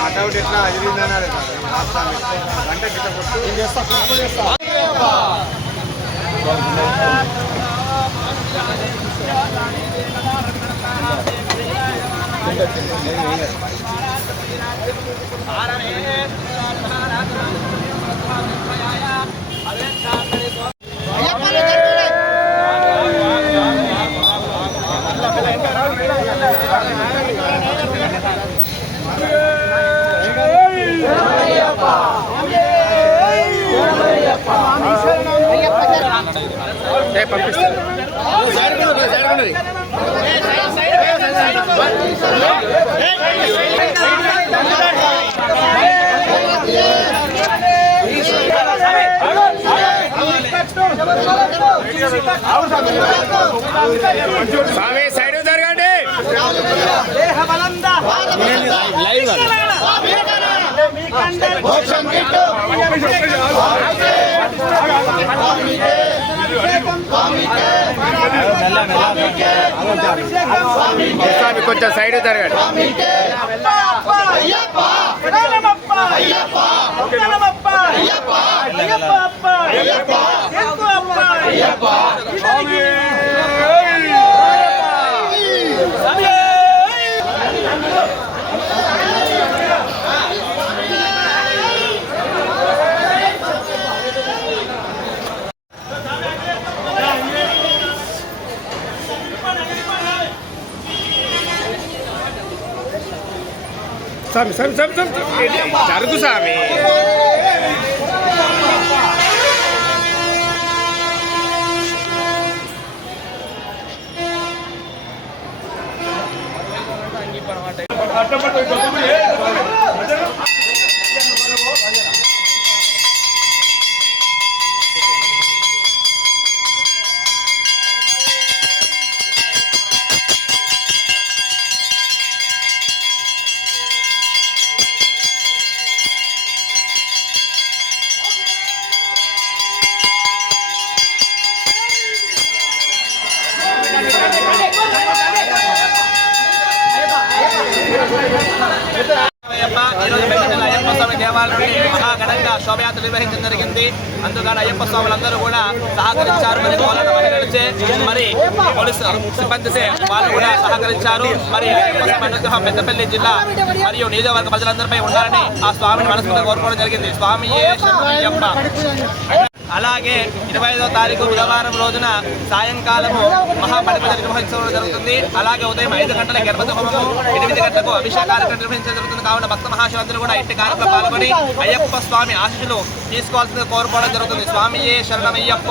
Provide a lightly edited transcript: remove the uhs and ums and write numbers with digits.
Cutout ఎట్లా ఎదిరిందన్నాడు గంట గిట్ట కొట్టు చేస్తా పంపిస్తాను స్వామి సైడ్ జరగండి. కొంచెం సైడ్ జరగండి. స్వామి జరుగు స్వామి. మహాఘనంగా శోభయాత్ర నిర్వహించడం జరిగింది. అందుకని అయ్యప్ప స్వాములందరూ కూడా సహకరించారు. మరి కోలాట మహిళలచే మరి పోలీసు సిబ్బంది వాళ్ళు కూడా సహకరించారు. మరి అనుగ్రహం పెద్దపల్లి జిల్లా మరియు నియోజకవర్గ ప్రజలందరిపై ఉండాలని ఆ స్వామిని మనస్ఫూర్తిగా కోరుకోవడం జరిగింది. స్వామియే శరణమయ్యప్ప. అలాగే 25వ తారీఖు బుధవారం రోజున సాయంకాలము మహాపడిపూజ నిర్వహించడం జరుగుతుంది. అలాగే ఉదయం 5 గంటల గణపతి హోమము, 8 గంటలకు అభిషేక కార్యక్రమం నిర్వహించడం జరుగుతుంది. కావున భక్త మహాశివులందరూ కూడా ఇంటి కార్యక్రమంలో పాల్గొని అయ్యప్ప స్వామి ఆశీస్సులు తీసుకోవాల్సిందిగా కోరుకోవడం జరుగుతుంది. స్వామియే శరణమయ్యప్ప.